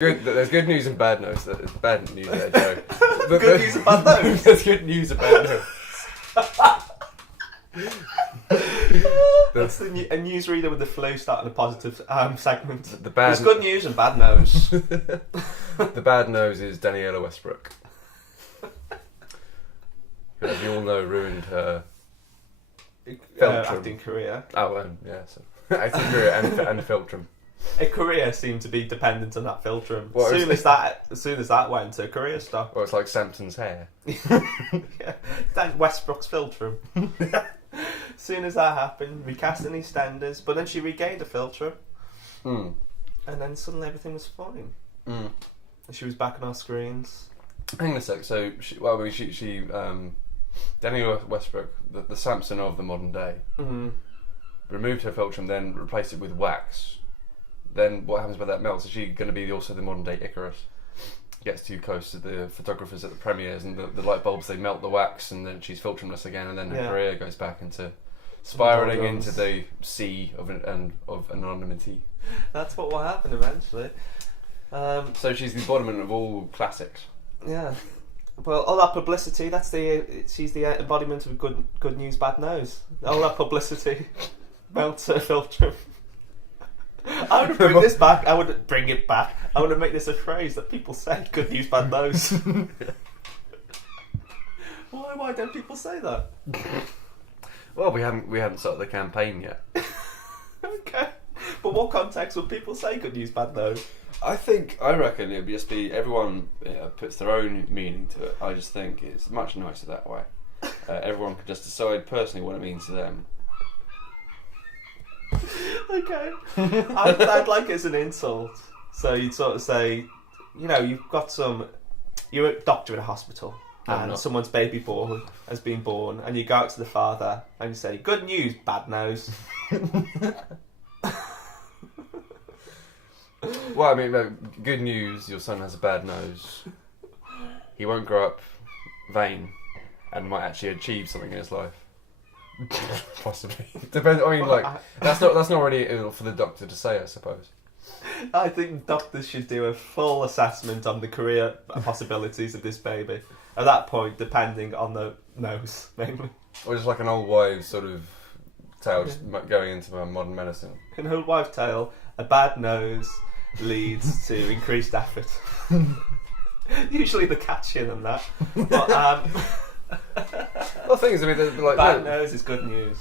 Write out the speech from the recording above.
There's good news and bad news. There's bad news there, Joe. Good news and bad news. There's good news and bad news. That's a newsreader with the flu starting a positive segment. There's good news and bad news. The bad news is Daniela Westbrook, who, as you all know, ruined her acting career. Oh, yeah, so acting career and filtrum. A career seemed to be dependent on that filtrum. What as soon as that went, her career stopped. Well, it's like Samson's hair. Yeah, Dan Westbrook's filtrum. As soon as that happened, recast in EastEnders, but then she regained a filtrum, and then suddenly everything was fine. And she was back on our screens. Hang on a sec. So, Daniela Westbrook, the Samson of the modern day, removed her filtrum, then replaced it with wax. Then what happens when that melts? Is she going to be also the modern day Icarus? Gets too close to the photographers at the premieres, and the light bulbs, they melt the wax, and then she's filtrumless again, and then her career goes back into spiralling into the sea of anonymity. That's what will happen eventually. So she's the embodiment of all classics. Yeah. Well, all that publicity, she's the embodiment of good news, bad news. All that publicity melts her filtrum. I would bring this back. I would bring it back. I want to make this a phrase that people say: "Good news, bad news." Why don't people say that? Well, we haven't started the campaign yet. Okay, but what context would people say "good news, bad news"? I reckon it would just be everyone puts their own meaning to it. I just think it's much nicer that way. Everyone could just decide personally what it means to them. Okay. I'd like it as an insult. So you'd sort of say, you're a doctor in a hospital, and someone's baby has been born, and you go out to the father and you say, "Good news, bad news." Well, I mean, good news, your son has a bad nose. He won't grow up vain and might actually achieve something in his life. Possibly. Depends. I mean, that's not really for the doctor to say, I suppose. I think doctors should do a full assessment on the career possibilities of this baby. At that point, depending on the nose, mainly. Or just like an old wives' sort of tale, just going into modern medicine. In an old wives' tale, a bad nose leads to increased effort. Usually the catchier than that. But, well, things. I mean, bad news is good news.